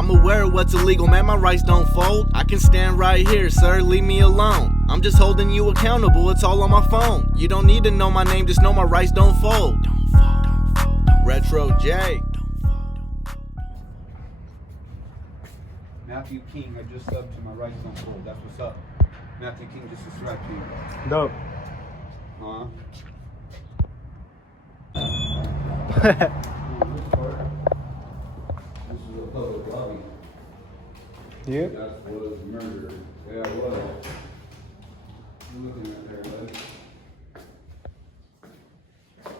I'm aware of what's illegal, man, my rights don't fold. I can stand right here, sir, leave me alone. I'm just holding you accountable, it's all on my phone. You don't need to know my name, just know my rights don't fold. Retro J. Matthew King, I just subbed to my rights don't fold. That's what's up. Matthew King just subscribed to you. Dope. Huh? This is a public lobby. Yeah. That was murder. Yeah, it was. You're looking at there, bud. So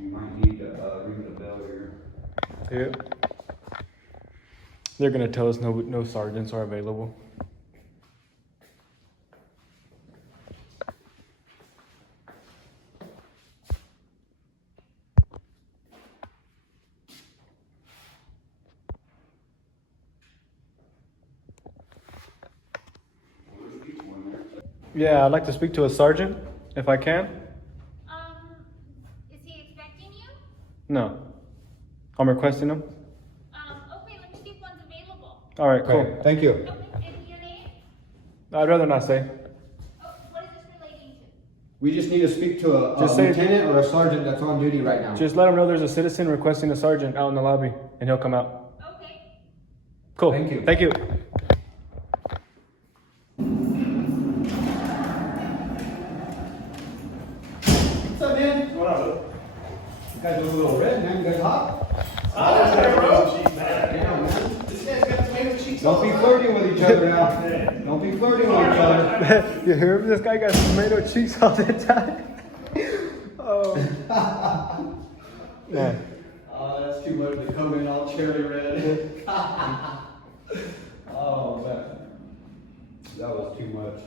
you might need to ring the bell here. Yeah. They're gonna tell us no sergeants are available. Yeah, I'd like to speak to a sergeant, if I can. Is he expecting you? No. I'm requesting him. Okay, let me see if one's available. All right, cool. Okay, thank you. Okay, and your name? I'd rather not say. Oh, what is this relating to? We just need to speak to a Just say- lieutenant or a sergeant that's on duty right now. Just let him know there's a citizen requesting a sergeant out in the lobby, and he'll come out. Okay. Cool. Thank you. Thank you. What's up, man? What up, bro? You guys look a little red, man. You guys hot? Damn, man. This guy's got tomato cheeks. Don't be flirting with each other now. Don't be flirting with each other. You hear him? This guy got tomato cheeks all the time. Oh. Yeah. Oh, that's too much to come in all cherry red. Oh, man. That was too much.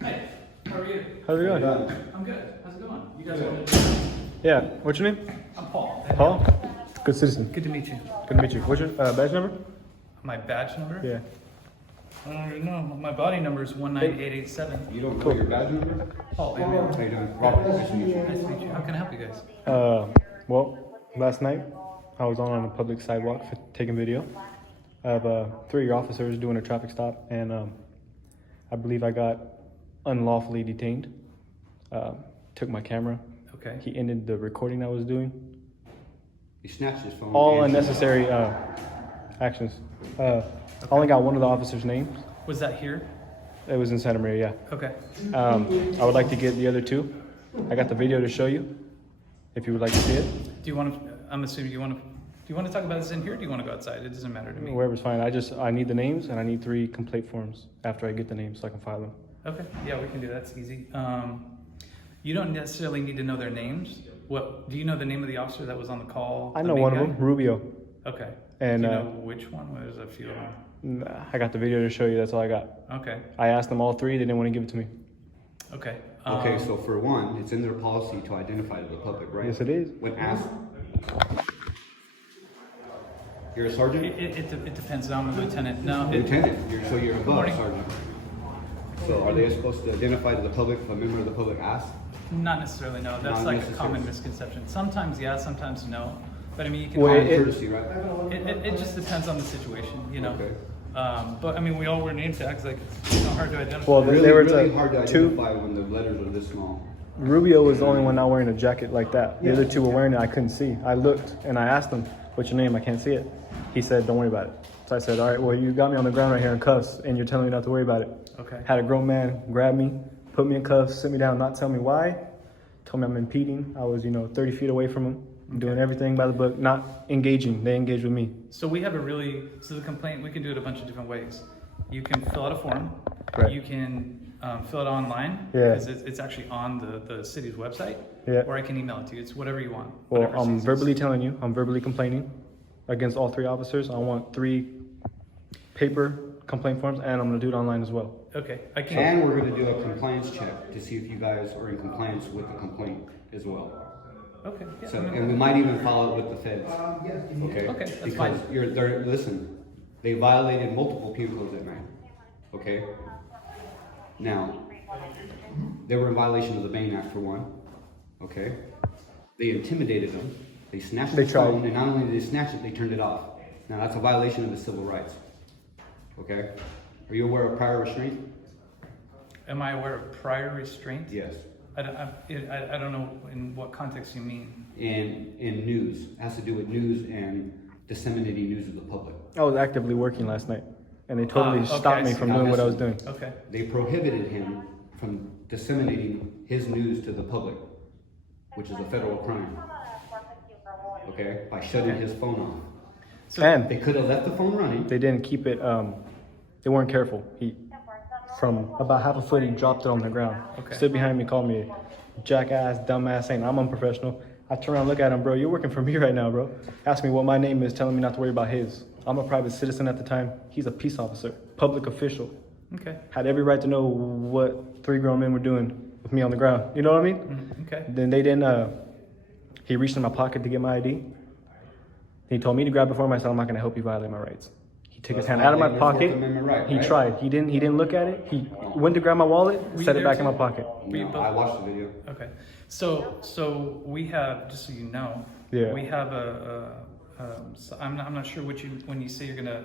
Hey, how are you? How's it going? Done. I'm good. How's it going? You guys Good. want to? Yeah. What's your name? I'm Paul. Paul? Good citizen. Good to meet you. Good to meet you. What's your badge number? My badge number? Yeah. I don't even know. My body number is 19887. You don't know your badge number? Oh, yeah. How you doing? Robert, nice to meet you. Nice to meet you. How can I help you guys? Well, last night I was on a public sidewalk taking video of 3 of your officers doing a traffic stop, and I believe I got unlawfully detained. Took my camera. Okay. He ended the recording I was doing. He snatched his phone. All and- unnecessary actions. I only got one of the officers' names. Was that here? It was in Santa Maria, Okay. yeah. I would like to get the other 2. I got the video to show you, if you would like to see it. Do you want to? I'm assuming you want to. Do you want to talk about this in here? Or do you want to go outside? It doesn't matter to me. Wherever's fine. I need the names, and I need 3 complaint forms after I get the names so I can file them. Okay. Yeah, we can do that. It's easy. You don't necessarily need to know their names. What? Do you know the name of the officer that was on the call? I the know main one guy? of them, Rubio. Okay. And do you know which one? There's a few of them. I got the video to show you. That's all I got. Okay. I asked them all 3. They didn't want to give it to me. Okay. Okay, so for one, it's in their policy to identify to the public, right? Yes, it is. When asked, you're a sergeant? It depends. I'm a lieutenant. No. Lieutenant, so you're above Morning. sergeant. So are they supposed to identify to the public if a member of the public asks? Not necessarily. No. That's Not like necessarily. a common misconception. Sometimes yes, sometimes no. But I mean, you can. Wait, Common it- courtesy, right? It just depends on the situation, you know. Okay. But I mean, we all wear name tags. Like it's not hard to identify. Well, Really, they were really to- hard to 2. identify when the letters are this small. Rubio was the only one not wearing a jacket like that. The other 2 were wearing it. I couldn't see. I looked and I asked him, "What's your name? I can't see it." He said, "Don't worry about it." So I said, "All right, well, you got me on the ground right here in cuffs, and you're telling me not to worry about it." Okay. Had a grown man grab me, put me in cuffs, sit me down, not tell me why. Told me I'm impeding. I was, 30 feet away from him, doing everything by the book, not engaging. They engaged with me. So we have the complaint. We can do it a bunch of different ways. You can fill out a form. Right. You can fill it online. Yeah. Because it's actually on the city's website. Yeah. Or I can email it to you. It's whatever you want. Well, whatever's I'm easiest. verbally telling you, I'm verbally complaining against all 3 officers. I want 3 paper complaint forms, and I'm gonna do it online as well. Okay. I can. And we're gonna do a compliance check to see if you guys are in compliance with the complaint as well. Okay. Yeah, So, I mean, and we might even follow it with the feds. Okay? Okay, that's Because fine. listen, they violated multiple penal codes at night. Okay? Now, they were in violation of the Bain Act for one. Okay? They intimidated them. They snatched They his tried. phone, and not only did they snatch it, they turned it off. Now that's a violation of his civil rights. Okay? Are you aware of prior restraint? Am I aware of prior restraint? Yes. I don't know in what context you mean. In news. It has to do with news and disseminating news to the public. I was actively working last night, and they totally okay, stopped I me see. from Now doing what I was listen. doing. Okay. They prohibited him from disseminating his news to the public, which is a federal crime. Okay? By shutting his phone off. So And They could have left the phone running. they didn't keep it. They weren't careful. From about half a foot, he dropped it on the ground. Okay. Stood behind me, called me a jackass, dumbass, saying I'm unprofessional. I turn around, and look at him, bro. You're working for me right now, bro. Ask me what my name is, telling me not to worry about his. I'm a private citizen at the time. He's a peace officer, public official. okay. Had every right to know what 3 grown men were doing with me on the ground. You know what I mean? Okay. Then they didn't. He reached in my pocket to get my ID. He told me to grab it for him. I said, I'm not going to help you violate my rights. He took his hand out of my Violating your Fourth pocket. Amendment right, He right? tried. He didn't look at it. He went to grab my wallet, Were you set it there back in too? my pocket. Were you No, both- I watched the video. Okay. So we have, just so you know, Yeah. we have so I'm not sure what when you say you're gonna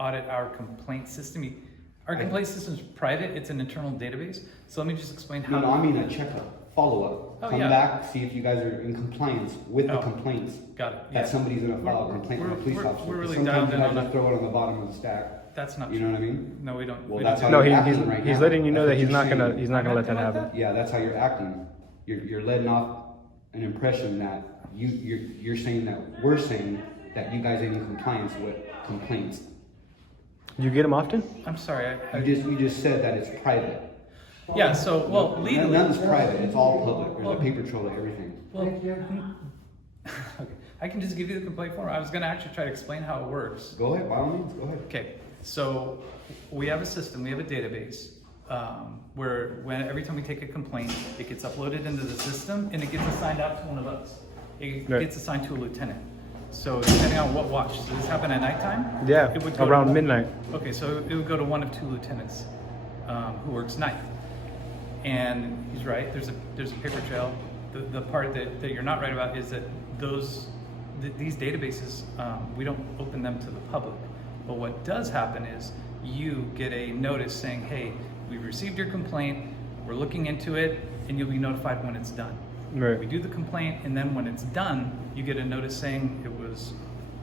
audit our complaint system. Our complaint system is private. It's an internal database. So let me just explain how. No, I mean a checkup, follow-up. Oh, Come yeah. back, see if you guys are in compliance with the Oh, complaints. Got it. That Yeah. somebody's gonna file a We're- complaint with a we're- police we're- officer. we're really Sometimes dialed you in guys on just that. throw it on the bottom of the stack. That's not You true. know what I mean? No, we don't. Well, we that's don't how do No, you're he's acting right he's now. letting you know that That's he's what not you're gonna saying. he's not gonna let that Acting like happen. that? Yeah, that's how you're acting. You're letting off an impression that you're saying that we're saying that you guys ain't in compliance with complaints. You get him often? I'm sorry. You just said that it's private. Yeah. So legally. None's private. It's all public. There's a paper trail to everything. Well, okay. I can just give you the complaint form. I was gonna actually try to explain how it works. Go ahead, by all means. Go ahead. Okay, so we have a system, we have a database, where every time we take a complaint, it gets uploaded into the system and it gets assigned out to one of us. It Right. gets assigned to a lieutenant. So depending on what watch, does this happen at nighttime? Yeah, It would go around to, midnight. Okay, so it would go to one of 2 lieutenants who works night. And he's right, there's a paper trail. The part that you're not right about is that these databases, we don't open them to the public. But what does happen is you get a notice saying, hey, we've received your complaint, we're looking into it, and you'll be notified when it's done. Right. We do the complaint, and then when it's done, you get a notice saying it was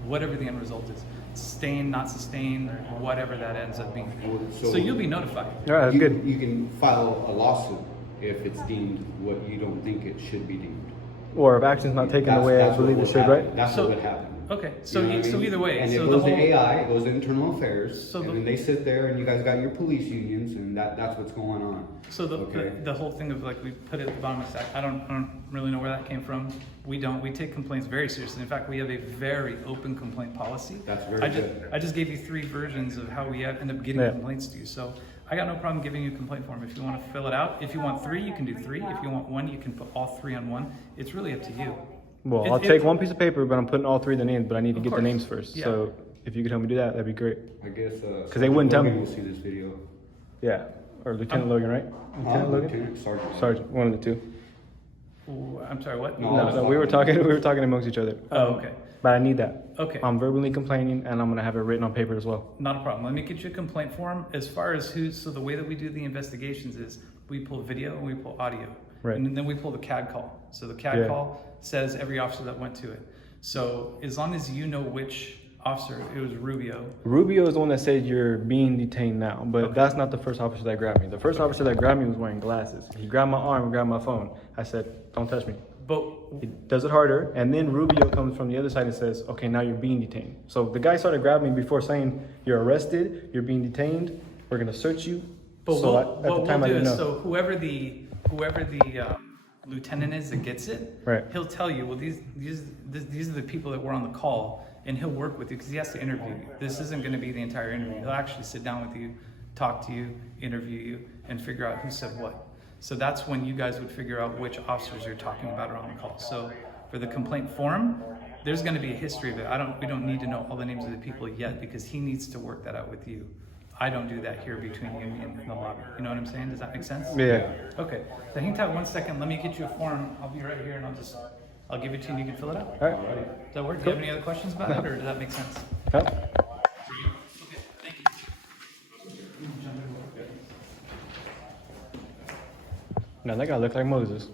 whatever the end result is. Sustained, not sustained, whatever that ends up being. So you'll be notified. All right, that's good. You can file a lawsuit if it's deemed what you don't think it should be deemed. Or if action's not taken the way I That's what believe it would should, happen. right? That's So- what would happen. Okay, so You know what I so mean? either way, And so it the goes whole, to AI, it goes to internal affairs, So and the- then they sit there and you guys got your police unions, and that's what's going on. so Okay. the whole thing of like we put it at the bottom of the stack. I don't really know where that came from. We take complaints very seriously. In fact, we have a very open complaint policy. That's very good. I just gave you 3 versions of how we end up getting Yeah. complaints to you. So I got no problem giving you a complaint form. If you want to fill it out, if you want 3, you can do 3. If you want 1, you can put all 3 on one. It's really up to you. Well, It- I'll it- take one piece of paper, but I'm putting all 3 of the names, but I need to Of get the course. names first. Yeah. So if you could help me do that, that'd be great. I guess, they wouldn't tell me. Logan will see this video. Yeah. Or Lieutenant Logan, right? Lieutenant Logan? Lieutenant, Sergeant. Sergeant, one of the 2. Ooh, I'm sorry, what? No. No, we were talking amongst each other. Oh, okay. But I need that. Okay. I'm verbally complaining, and I'm gonna have it written on paper as well. Not a problem. Let me get you a complaint form. As far as so the way that we do the investigations is we pull video and we pull audio. Right. And then we pull the CAD call. So the CAD Yeah. call says every officer that went to it. So as long as you know which officer, it was Rubio. Rubio is the one that said you're being detained now, but Okay. that's not the first officer that grabbed me. The first officer that grabbed me was wearing glasses. He grabbed my arm and grabbed my phone. I said, "Don't touch me." But He does it harder, and then Rubio comes from the other side and says, "Okay, now you're being detained." So the guy started grabbing me before saying, "You're arrested. You're being detained. We're gonna search you." So what at the time, I we'll do didn't is, know. so whoever the lieutenant is that gets it, Right. he'll tell you, well, these are the people that were on the call, and he'll work with you because he has to interview you. This isn't going to be the entire interview. He'll actually sit down with you, talk to you, interview you, and figure out who said what. So that's when you guys would figure out which officers you're talking about are on the call. So for the complaint form, there's going to be a history of it. We don't need to know all the names of the people yet because he needs to work that out with you. I don't do that here between you and me in the lobby. You know what I'm saying? Does that make sense? Yeah. Okay. So hang tight 1 second. Let me get you a form. I'll be right here and I'll give it to you and you can fill it out. All right. Does that work? Do you have any other questions about it, or does that make sense? Huh? Okay, thank you. Now that guy looked like Moses.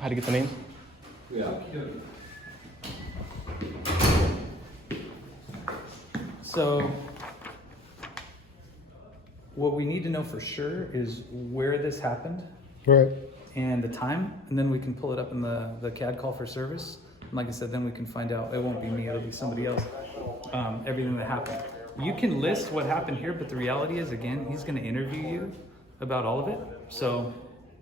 How to get the names? Yeah. So, what we need to know for sure is where this happened Right. and the time, and then we can pull it up in the CAD call for service. And like I said, then we can find out, it won't be me, it'll be somebody else, everything that happened. You can list what happened here, but the reality is, again, he's gonna interview you about all of it. So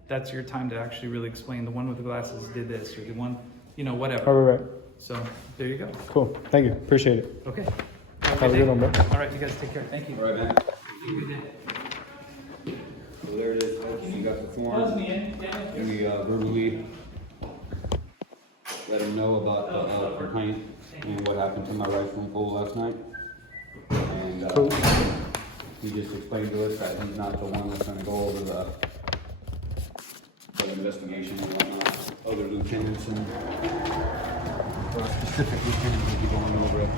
that's your time to actually really explain, the one with the glasses did this, or the one, you know, whatever. All right. So, there you go. Cool. Thank you. Appreciate it. Okay. Have a good one, bro. All right, you guys take care, thank you. All right, man. Have a good day. So there it is, folks. You got the That form. was me, Daniel. And we verbally let him know about the complaint and what happened to my rice from full last night. And he just explained to us that he's not the one that's gonna go over the investigation and whatnot. Other lieutenants and specific lieutenants will be going over it.